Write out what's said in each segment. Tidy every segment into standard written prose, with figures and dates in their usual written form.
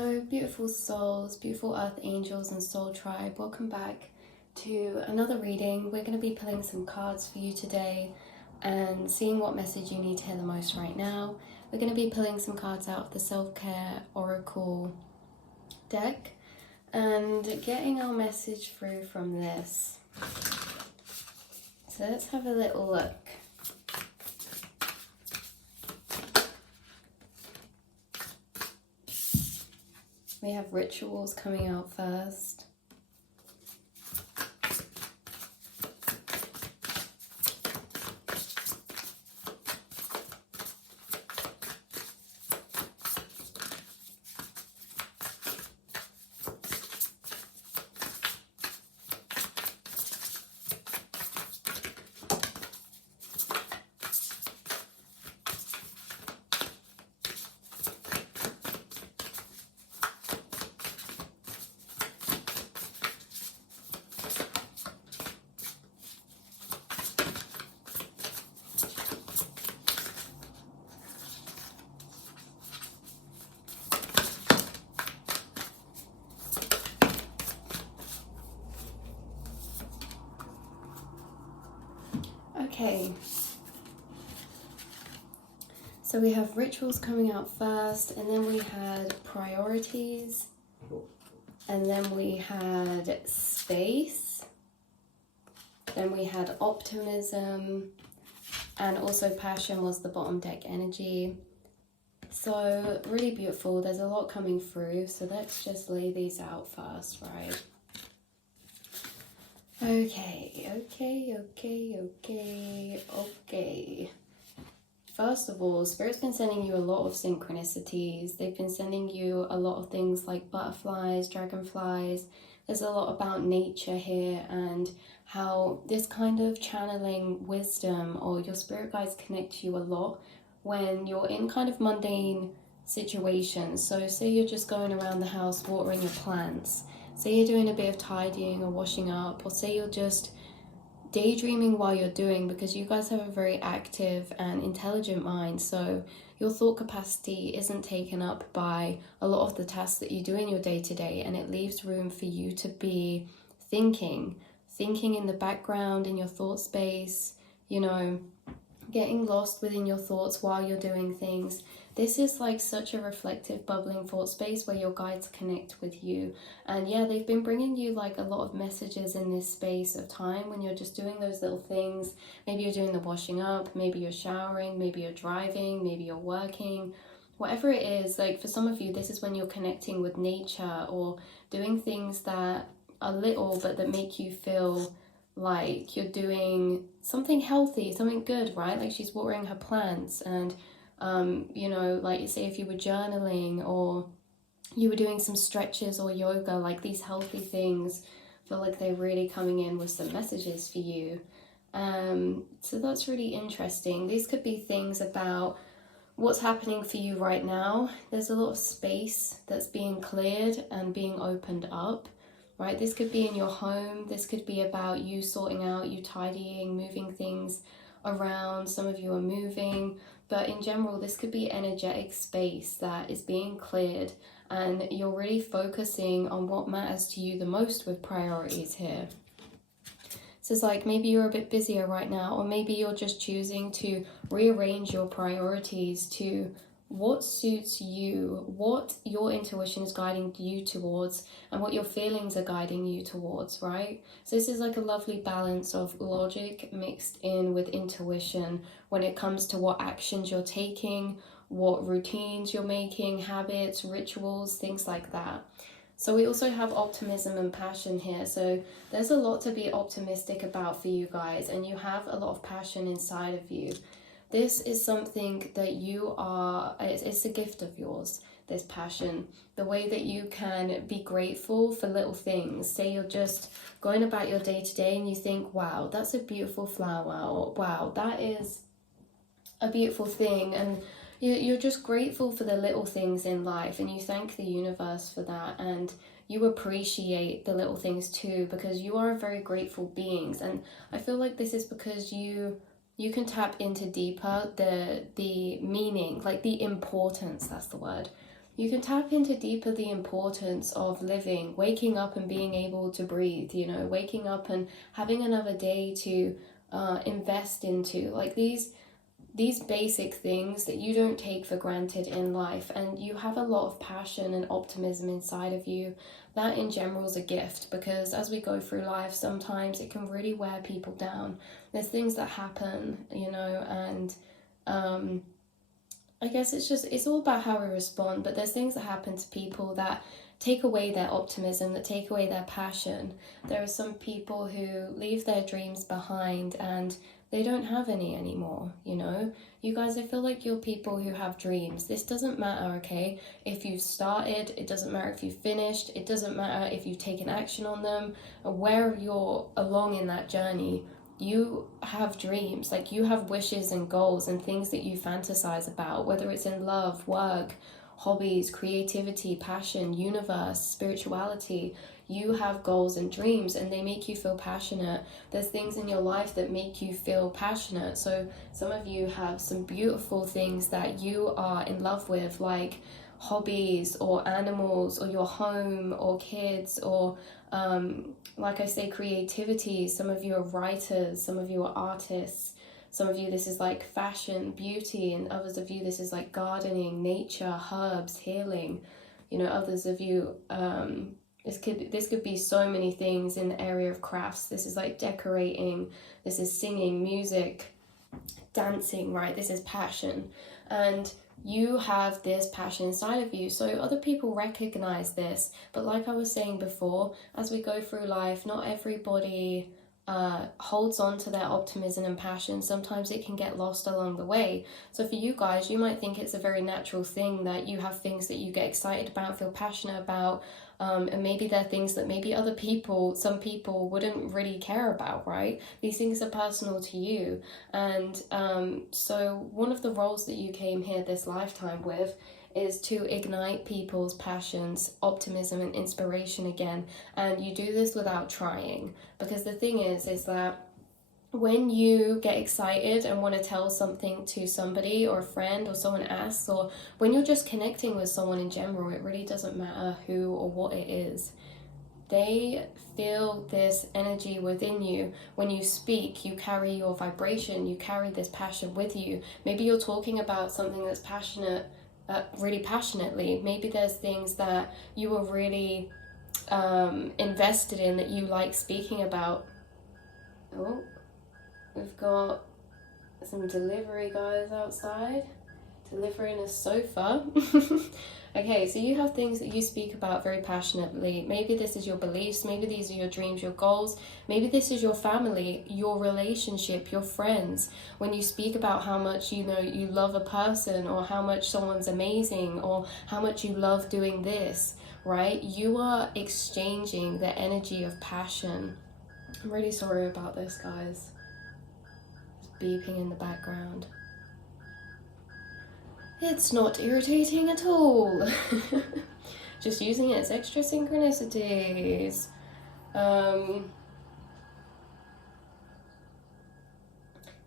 Hello, beautiful souls, beautiful earth angels and soul tribe. Welcome back to another reading. We're going to be pulling some cards for you today and seeing what message you need to hear the most right now. We're going to be pulling some cards out of the Self-Care Oracle deck and getting our message through from this. So let's have a little look. We have rituals coming out first. Okay, so we have rituals coming out first, and then we had priorities, and then we had space, then we had optimism, and also passion was the bottom deck energy. So really beautiful. There's a lot coming through, so let's just lay these out first, right? Okay. First of all, Spirit's been sending you a lot of synchronicities. They've been sending you a lot of things like butterflies, dragonflies. There's a lot about nature here and how this kind of channeling wisdom, or your spirit guides connect to you a lot when you're in kind of mundane situations. So say you're just going around the house watering your plants. Say you're doing a bit of tidying or washing up, or say you're just daydreaming while you're doing, because you guys have a very active and intelligent mind, so your thought capacity isn't taken up by a lot of the tasks that you do in your day-to-day, and it leaves room for you to be thinking in the background, in your thought space, you know, getting lost within your thoughts while you're doing things. This is like such a reflective, bubbling thought space where your guides connect with you. And yeah, they've been bringing you like a lot of messages in this space of time when you're just doing those little things. Maybe you're doing the washing up, maybe you're showering, maybe you're driving, maybe you're working. Whatever it is, like for some of you, this is when you're connecting with nature or doing things that are little but that make you feel like you're doing something healthy, something good, right? Like she's watering her plants, and you know, like say if you were journaling or you were doing some stretches or yoga, like these healthy things feel like they're really coming in with some messages for you. So that's really interesting. These could be things about what's happening for you right now. There's a lot of space that's being cleared and being opened up, right? This could be in your home. This could be about you sorting out, you tidying, moving things around. Some of you are moving, but in general, this could be energetic space that is being cleared, and you're really focusing on what matters to you the most with priorities here. So it's like maybe you're a bit busier right now, or maybe you're just choosing to rearrange your priorities to what suits you, what your intuition is guiding you towards, and what your feelings are guiding you towards, right? So this is like a lovely balance of logic mixed in with intuition when it comes to what actions you're taking, what routines you're making, habits, rituals, things like that. So we also have optimism and passion here. So there's a lot to be optimistic about for you guys, and you have a lot of passion inside of you. This is something that you are, it's a gift of yours, this passion. The way that you can be grateful for little things. Say you're just going about your day to day and you think, wow, that's a beautiful flower, or wow, that is a beautiful thing. And you're just grateful for the little things in life, and you thank the universe for that, and you appreciate the little things too, because you are very grateful beings. And I feel like this is because you can tap into deeper the meaning, like the importance, that's the word, you can tap into deeper the importance of living, waking up and being able to breathe, you know, waking up and having another day to invest into, like these basic things that you don't take for granted in life. And you have a lot of passion and optimism inside of you. That in general is a gift, because as we go through life, sometimes it can really wear people down. There's things that happen, you know, and I guess it's all about how we respond. But there's things that happen to people that take away their optimism, that take away their passion. There are some people who leave their dreams behind and they don't have any anymore, you know? You guys, I feel like you're people who have dreams. This doesn't matter, okay? If you've started, it doesn't matter if you've finished, it doesn't matter if you've taken action on them, or where you're along in that journey. You have dreams, like you have wishes and goals and things that you fantasize about, whether it's in love, work, hobbies, creativity, passion, universe, spirituality. You have goals and dreams and they make you feel passionate. There's things in your life that make you feel passionate. So some of you have some beautiful things that you are in love with, like hobbies or animals or your home or kids or like I say, creativity. Some of you are writers, some of you are artists, some of you this is like fashion, beauty, and others of you this is like gardening, nature, herbs, healing. You know, others of you this could be so many things in the area of crafts. This is like decorating, this is singing, music, dancing, right? This is passion. And you have this passion inside of you, so other people recognize this. But like I was saying before, as we go through life, not everybody holds on to their optimism and passion. Sometimes it can get lost along the way. So for you guys, you might think it's a very natural thing that you have things that you get excited about, feel passionate about, and maybe they're things that maybe other people, some people wouldn't really care about, right? These things are personal to you. And so one of the roles that you came here this lifetime with is to ignite people's passions, optimism and inspiration again. And you do this without trying, because the thing is that when you get excited and want to tell something to somebody or a friend or someone asks, or when you're just connecting with someone in general, it really doesn't matter who or what it is. They feel this energy within you. When you speak, you carry your vibration, you carry this passion with you. Maybe you're talking about something that's passionate, really passionately. Maybe there's things that you are really invested in that you like speaking about. Oh, we've got some delivery guys outside delivering a sofa. Okay, so you have things that you speak about very passionately. Maybe this is your beliefs, maybe these are your dreams, your goals, maybe this is your family, your relationship, your friends. When you speak about how much you love a person, or how much someone's amazing, or how much you love doing this, right? You are exchanging the energy of passion. I'm really sorry about this, guys. It's beeping in the background. It's not irritating at all. Just using its extra synchronicities.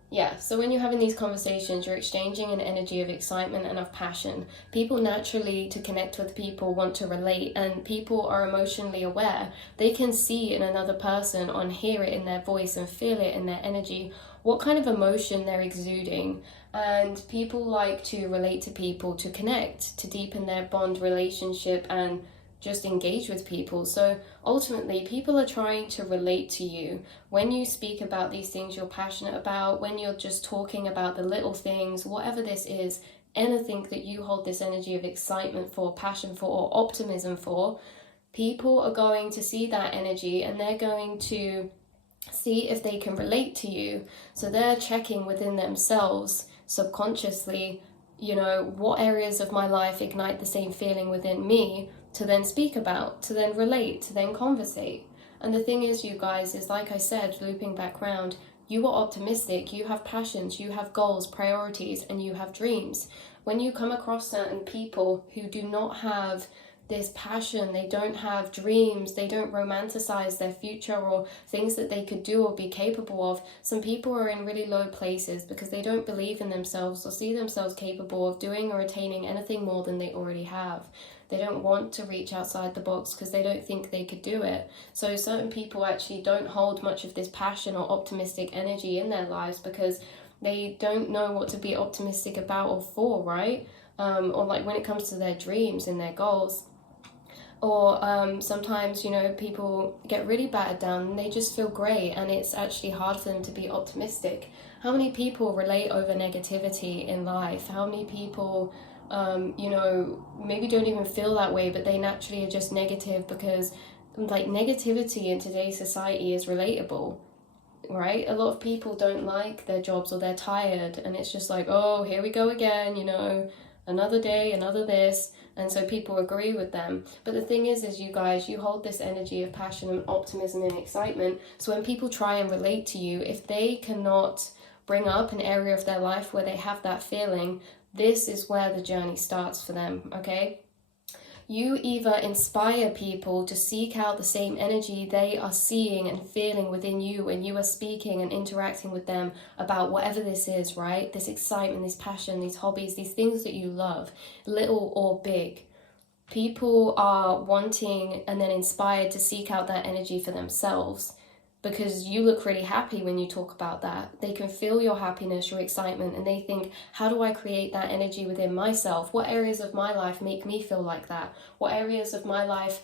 Yeah, so when you're having these conversations, you're exchanging an energy of excitement and of passion. People naturally, to connect with people, want to relate, and people are emotionally aware. They can see in another person, or hear it in their voice and feel it in their energy, what kind of emotion they're exuding. And people like to relate to people, to connect, to deepen their bond relationship and just engage with people. So ultimately, people are trying to relate to you. When you speak about these things you're passionate about, when you're just talking about the little things, whatever this is, anything that you hold this energy of excitement for, passion for, or optimism for, people are going to see that energy and they're going to see if they can relate to you. So they're checking within themselves subconsciously, what areas of my life ignite the same feeling within me to then speak about, to then relate, to then conversate. And the thing is, you guys, is like I said, looping back round, you are optimistic, you have passions, you have goals, priorities, and you have dreams. When you come across certain people who do not have this passion, they don't have dreams, they don't romanticize their future or things that they could do or be capable of. Some people are in really low places because they don't believe in themselves or see themselves capable of doing or attaining anything more than they already have. They don't want to reach outside the box because they don't think they could do it. So certain people actually don't hold much of this passion or optimistic energy in their lives because they don't know what to be optimistic about or for, right? Or like when it comes to their dreams and their goals. Or sometimes, you know, people get really battered down and they just feel great and it's actually hard for them to be optimistic. How many people relate over negativity in life? How many people, you know, maybe don't even feel that way, but they naturally are just negative because like negativity in today's society is relatable, right? A lot of people don't like their jobs or they're tired and it's just like, oh, here we go again, you know, another day, another this. And so people agree with them. But the thing is you guys, you hold this energy of passion and optimism and excitement. So when people try and relate to you, if they cannot bring up an area of their life where they have that feeling, this is where the journey starts for them, okay? You either inspire people to seek out the same energy they are seeing and feeling within you when you are speaking and interacting with them about whatever this is, right? This excitement, this passion, these hobbies, these things that you love, little or big. People are wanting and then inspired to seek out that energy for themselves because you look really happy when you talk about that. They can feel your happiness, your excitement, and they think, how do I create that energy within myself? What areas of my life make me feel like that? What areas of my life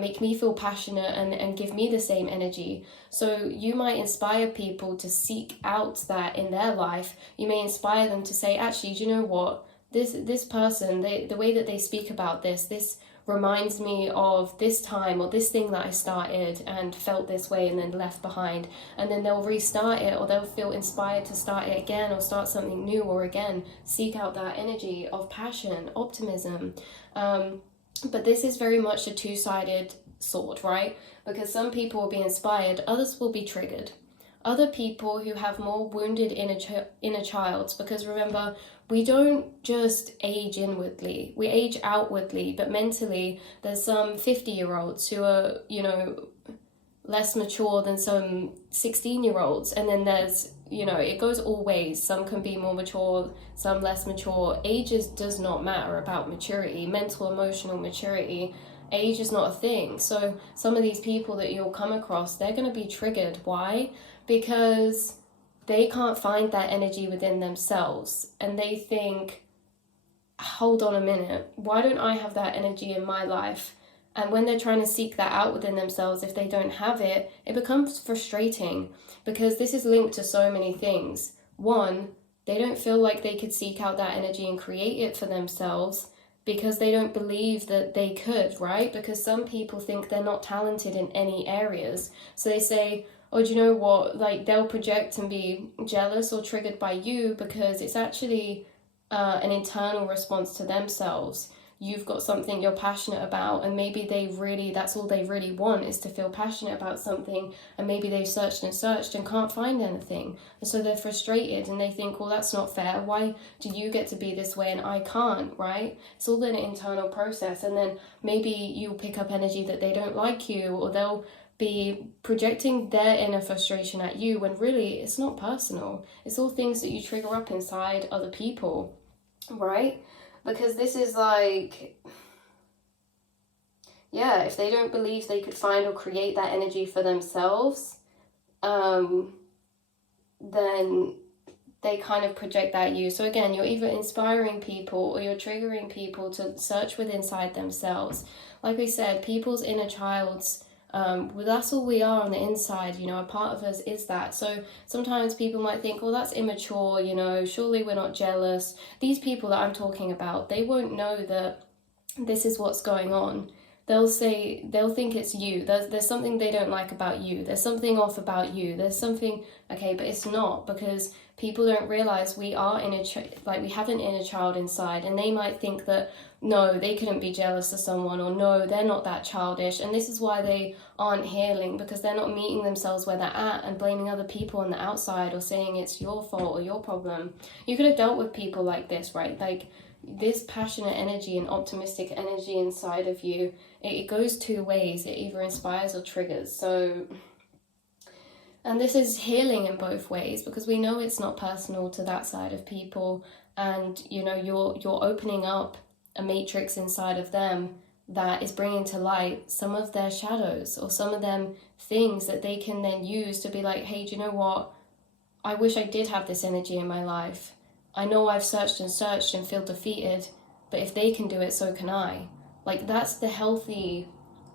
make me feel passionate and give me the same energy? So you might inspire people to seek out that in their life. You may inspire them to say, actually, do you know what? This person, the way that they speak about this reminds me of this time or this thing that I started and felt this way and then left behind, and then they'll restart it or they'll feel inspired to start it again or start something new, or again seek out that energy of passion, optimism. But this is very much a two-sided sword, right? Because some people will be inspired, others will be triggered. Other people who have more wounded inner childs, because remember, we don't just age inwardly, we age outwardly, but mentally there's some 50-year-olds who are, you know, less mature than some 16-year-olds, and then there's, you know, it goes all ways. Some can be more mature, some less mature. Ages does not matter about maturity, mental, emotional maturity. Age is not a thing. So some of these people that you'll come across, they're going to be triggered. Why? Because they can't find that energy within themselves and they think, hold on a minute, why don't I have that energy in my life? And when they're trying to seek that out within themselves, if they don't have it, it becomes frustrating because this is linked to so many things. One, they don't feel like they could seek out that energy and create it for themselves because they don't believe that they could, right? Because some people think they're not talented in any areas. So they say, oh, do you know what? Like they'll project and be jealous or triggered by you because it's actually an internal response to themselves. You've got something you're passionate about, and maybe that's all they really want is to feel passionate about something, and maybe they've searched and can't find anything. And so they're frustrated and they think, well, that's not fair. Why do you get to be this way and I can't, right? It's all an internal process. And then maybe you'll pick up energy that they don't like you, or they'll be projecting their inner frustration at you when really it's not personal. It's all things that you trigger up inside other people, right? Because this is like, yeah, if they don't believe they could find or create that energy for themselves, then they kind of project that at you. So again, you're either inspiring people or you're triggering people to search within inside themselves. Like we said, people's inner childs, well, that's all we are on the inside, you know, a part of us is that. So sometimes people might think, well, that's immature, you know, surely we're not jealous. These people that I'm talking about, they won't know that this is what's going on. They'll think it's you. There's something they don't like about you. There's something off about you. There's something, okay, but it's not, because people don't realize we have an inner child inside, and they might think that, no, they couldn't be jealous of someone, or no, they're not that childish. And this is why they aren't healing, because they're not meeting themselves where they're at and blaming other people on the outside or saying it's your fault or your problem. You could have dealt with people like this, right? Like, this passionate energy and optimistic energy inside of you, it goes two ways. It either inspires or triggers. So, and this is healing in both ways, because we know it's not personal to that side of people, and you know, you're opening up a matrix inside of them that is bringing to light some of their shadows, or some of them things that they can then use to be like, hey, do you know what, I wish I did have this energy in my life. I know I've searched and feel defeated, but if they can do it, so can I. Like, that's the healthy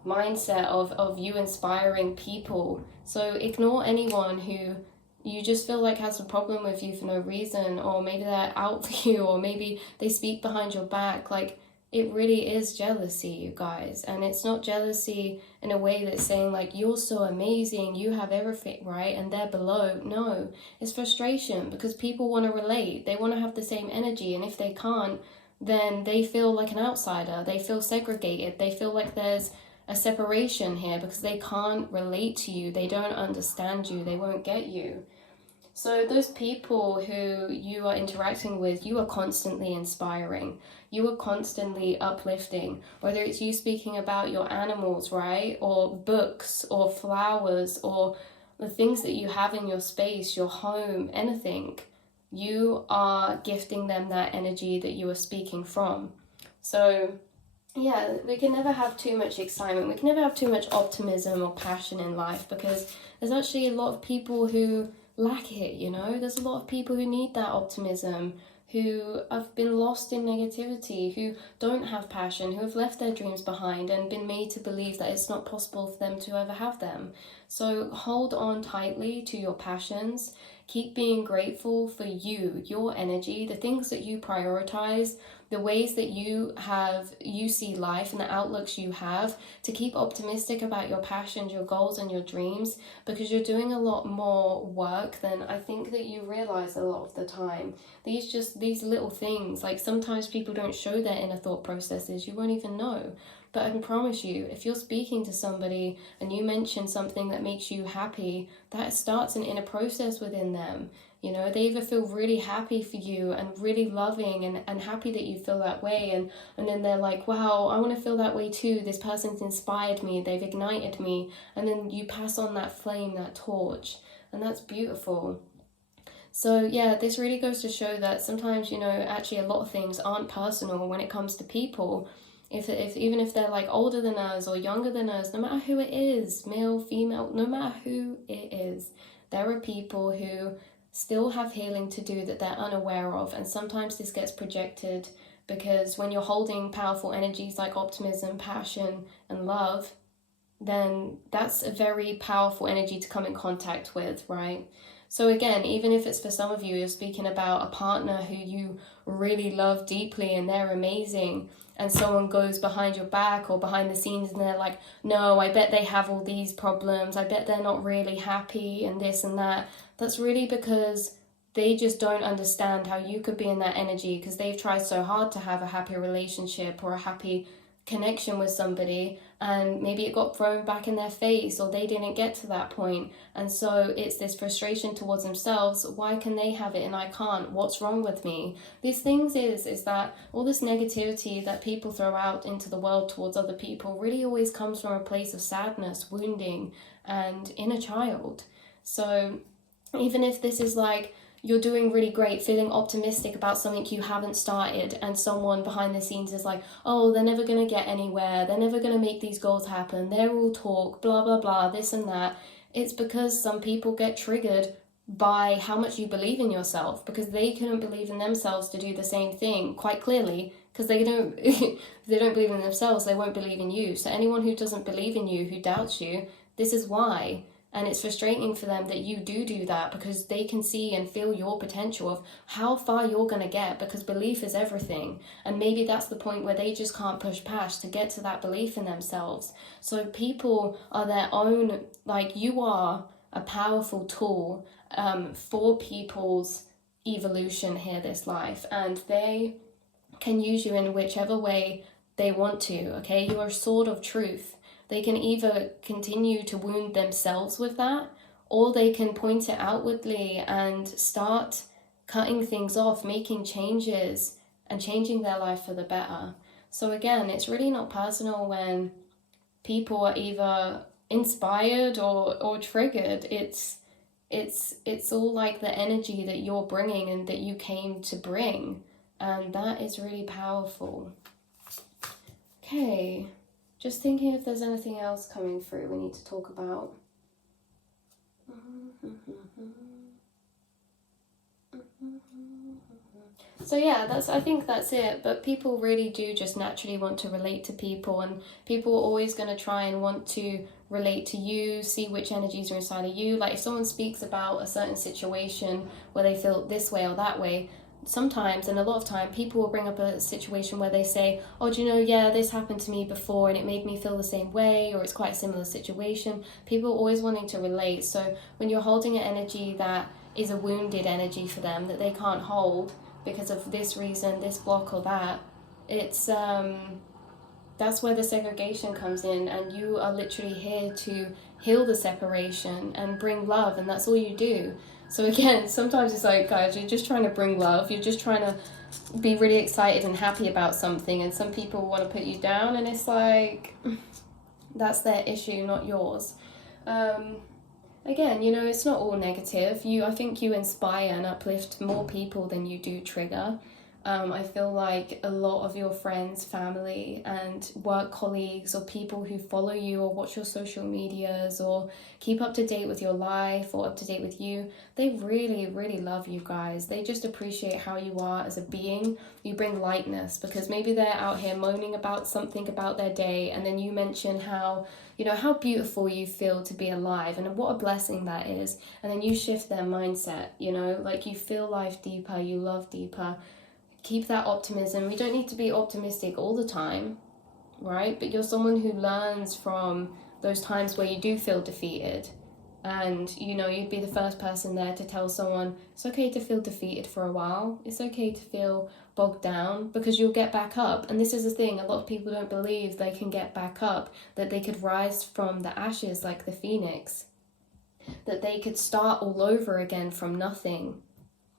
mindset of you inspiring people. So ignore anyone who you just feel like has a problem with you for no reason, or maybe they're out for you, or maybe they speak behind your back. Like, it really is jealousy, you guys. And it's not jealousy in a way that's saying like, you're so amazing, you have everything, right, and they're below. No, it's frustration, because people want to relate, they want to have the same energy, and if they can't, then they feel like an outsider, they feel segregated, they feel like there's a separation here because they can't relate to you, they don't understand you, they won't get you. So those people who you are interacting with, you are constantly inspiring. You are constantly uplifting. Whether it's you speaking about your animals, right? Or books, or flowers, or the things that you have in your space, your home, anything. You are gifting them that energy that you are speaking from. So yeah, we can never have too much excitement. We can never have too much optimism or passion in life, because there's actually a lot of people who lack it, you know? There's a lot of people who need that optimism, who have been lost in negativity, who don't have passion, who have left their dreams behind and been made to believe that it's not possible for them to ever have them. So hold on tightly to your passions. Keep being grateful for you, your energy, the things that you prioritize, the ways that you see life and the outlooks you have, to keep optimistic about your passions, your goals and your dreams, because you're doing a lot more work than I think that you realize a lot of the time. These little things, like sometimes people don't show their inner thought processes, you won't even know. But I can promise you, if you're speaking to somebody and you mention something that makes you happy, that starts an inner process within them. You know, they either feel really happy for you and really loving and happy that you feel that way. And then they're like, wow, I want to feel that way too. This person's inspired me. They've ignited me. And then you pass on that flame, that torch. And that's beautiful. So yeah, this really goes to show that sometimes, you know, actually a lot of things aren't personal when it comes to people. If even if they're like older than us or younger than us, no matter who it is, male, female, no matter who it is, there are people who still have healing to do that they're unaware of. And sometimes this gets projected, because when you're holding powerful energies like optimism, passion and love, then that's a very powerful energy to come in contact with, right? So again, even if it's for some of you, you're speaking about a partner who you really love deeply and they're amazing, and someone goes behind your back or behind the scenes and they're like, no, I bet they have all these problems, I bet they're not really happy and this and that. That's really because they just don't understand how you could be in that energy, because they've tried so hard to have a happy relationship or a happy connection with somebody, and maybe it got thrown back in their face, or they didn't get to that point, and so it's this frustration towards themselves. Why can they have it and I can't? What's wrong with me? These things is that all this negativity that people throw out into the world towards other people really always comes from a place of sadness, wounding, and inner child. So even if this is like, you're doing really great, feeling optimistic about something you haven't started, and someone behind the scenes is like, oh, they're never going to get anywhere, they're never going to make these goals happen, they're all talk, blah, blah, blah, this and that. It's because some people get triggered by how much you believe in yourself, because they couldn't believe in themselves to do the same thing, quite clearly, because they don't, if they don't believe in themselves, they won't believe in you. So anyone who doesn't believe in you, who doubts you, this is why. And it's frustrating for them that you do that, because they can see and feel your potential of how far you're going to get, because belief is everything. And maybe that's the point where they just can't push past to get to that belief in themselves. So people are their own, like, you are a powerful tool for people's evolution here, this life. And they can use you in whichever way they want to, okay? You are a sword of truth. They can either continue to wound themselves with that, or they can point it outwardly and start cutting things off, making changes, and changing their life for the better. So again, it's really not personal when people are either inspired or triggered. It's all like the energy that you're bringing and that you came to bring, and that is really powerful. Okay, just thinking if there's anything else coming through we need to talk about. So yeah, I think that's it. But people really do just naturally want to relate to people, and people are always going to try and want to relate to you, see which energies are inside of you. Like if someone speaks about a certain situation where they feel this way or that way, sometimes, and a lot of time, people will bring up a situation where they say, oh, do you know, yeah, this happened to me before and it made me feel the same way, or it's quite a similar situation. People are always wanting to relate. So when you're holding an energy that is a wounded energy for them that they can't hold because of this reason, this block or that, it's that's where the segregation comes in, and you are literally here to heal the separation and bring love, and that's all you do. So again, sometimes it's like, guys, you're just trying to bring love, you're just trying to be really excited and happy about something, and some people want to put you down, and it's like, that's their issue, not yours. Again, you know, it's not all negative. I think you inspire and uplift more people than you do trigger. I feel like a lot of your friends, family, and work colleagues, or people who follow you or watch your social medias or keep up to date with your life or up to date with you, they really, really love you guys. They just appreciate how you are as a being. You bring lightness, because maybe they're out here moaning about something about their day, and then you mention how, you know, how beautiful you feel to be alive and what a blessing that is. And then you shift their mindset, you know, like you feel life deeper, you love deeper. Keep that optimism. We don't need to be optimistic all the time, right? But you're someone who learns from those times where you do feel defeated. And, you know, you'd be the first person there to tell someone it's okay to feel defeated for a while. It's okay to feel bogged down, because you'll get back up. And this is the thing, a lot of people don't believe they can get back up, that they could rise from the ashes like the phoenix, that they could start all over again from nothing.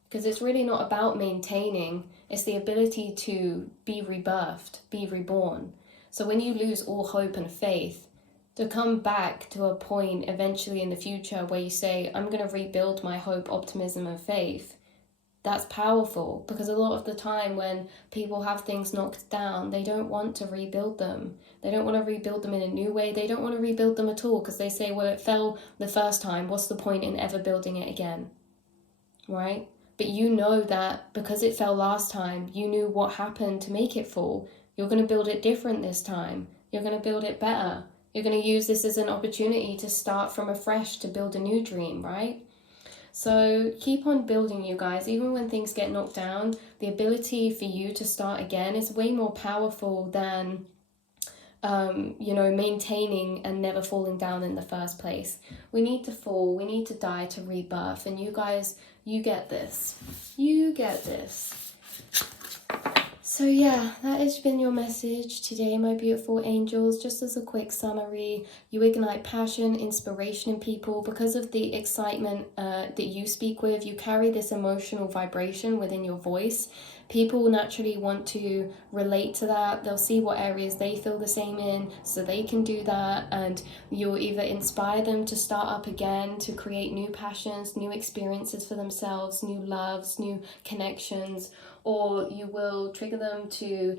Because it's really not about maintaining, it's the ability to be rebirthed, be reborn. So when you lose all hope and faith, to come back to a point eventually in the future where you say, I'm going to rebuild my hope, optimism, and faith, that's powerful. Because a lot of the time when people have things knocked down, they don't want to rebuild them. They don't want to rebuild them in a new way. They don't want to rebuild them at all, because they say, well, it fell the first time. What's the point in ever building it again? Right? But you know that because it fell last time, you knew what happened to make it fall. You're going to build it different this time. You're going to build it better. You're going to use this as an opportunity to start from afresh, to build a new dream, right? So keep on building, you guys. Even when things get knocked down, the ability for you to start again is way more powerful than you know, maintaining and never falling down in the first place. We need to fall, we need to die to rebirth, and you guys, you get this. You get this. So yeah, that has been your message today, my beautiful angels. Just as a quick summary, you ignite passion, inspiration in people because of the excitement that you speak with. You carry this emotional vibration within your voice. People will naturally want to relate to that. They'll see what areas they feel the same in, so they can do that. And you'll either inspire them to start up again, to create new passions, new experiences for themselves, new loves, new connections, or you will trigger them to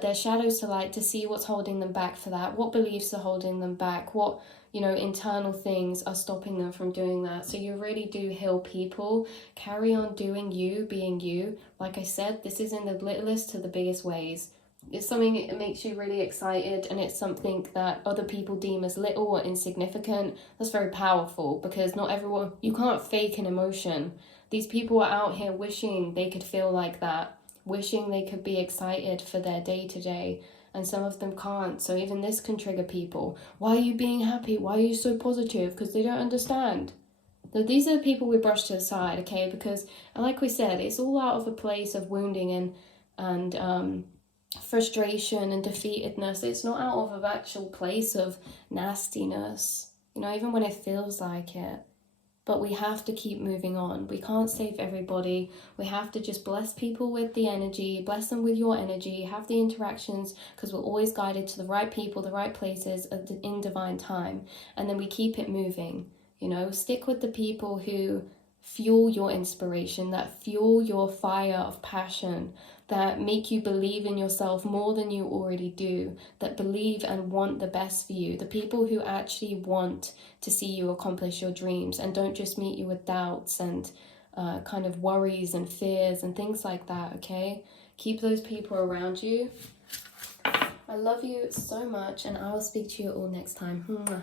their shadows to light, to see what's holding them back for that, what beliefs are holding them back, what, you know, internal things are stopping them from doing that. So you really do heal people. Carry on doing you, being you. Like I said, this is in the littlest to the biggest ways. It's something that makes you really excited, and it's something that other people deem as little or insignificant. That's very powerful, because not everyone, you can't fake an emotion. These people are out here wishing they could feel like that, wishing they could be excited for their day-to-day, and some of them can't. So even this can trigger people. Why are you being happy? Why are you so positive? Because they don't understand. So these are the people we brush to the side, okay? Because, like we said, it's all out of a place of wounding and frustration and defeatedness. It's not out of an actual place of nastiness, you know, even when it feels like it. but we have to keep moving on. We can't save everybody. We have to just bless people with the energy, bless them with your energy, have the interactions, because we're always guided to the right people, the right places in divine time. And then we keep it moving. You know, stick with the people who fuel your inspiration, that fuel your fire of passion, that make you believe in yourself more than you already do, that believe and want the best for you, the people who actually want to see you accomplish your dreams and don't just meet you with doubts and kind of worries and fears and things like that, okay? Keep those people around you. I love you so much, and I will speak to you all next time. Mwah.